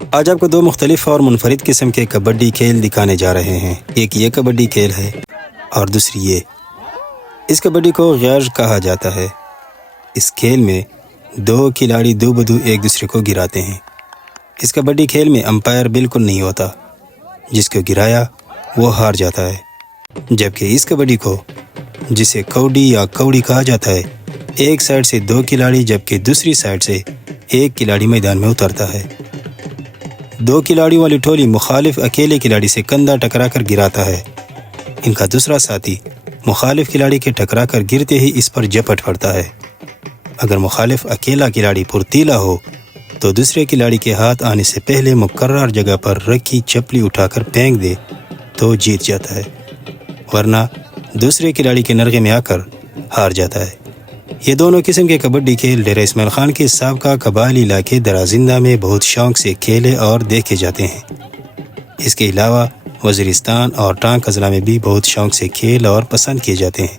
آج آپ کو دو مختلف اور منفرد قسم کے کبڈی کھیل دکھانے جا رہے ہیں۔ ایک یہ کبڈی کھیل ہے اور دوسری یہ۔ اس کبڈی کو غیرج کہا جاتا ہے۔ اس کھیل میں دو کھلاڑی دو بدو ایک دوسرے کو گراتے ہیں۔ اس کبڈی کھیل میں امپائر بالکل نہیں ہوتا، جس کو گرایا وہ ہار جاتا ہے۔ جبکہ اس کبڈی کو، جسے کوڈی یا کوڑی کہا جاتا ہے، ایک سائڈ سے دو کھلاڑی جبکہ دوسری سائڈ سے ایک کھلاڑی میدان میں اترتا ہے۔ دو کھلاڑیوں والی ٹولی مخالف اکیلے کھلاڑی سے کندھا ٹکرا کر گراتا ہے۔ ان کا دوسرا ساتھی مخالف کھلاڑی کے ٹکرا کر گرتے ہی اس پر جھپٹ پڑتا ہے۔ اگر مخالف اکیلا کھلاڑی پرتیلا ہو تو دوسرے کھلاڑی کے ہاتھ آنے سے پہلے مقرر جگہ پر رکھی چپلی اٹھا کر پھینک دے تو جیت جاتا ہے، ورنہ دوسرے کھلاڑی کے نرغے میں آ کر ہار جاتا ہے۔ یہ دونوں قسم کے کبڈی کھیل ڈیرہ اسماعیل خان کے سابقہ قبائلی علاقے درازندہ میں بہت شوق سے کھیلے اور دیکھے جاتے ہیں۔ اس کے علاوہ وزیرستان اور ٹانک اضلاع میں بھی بہت شوق سے کھیل اور پسند کیے جاتے ہیں۔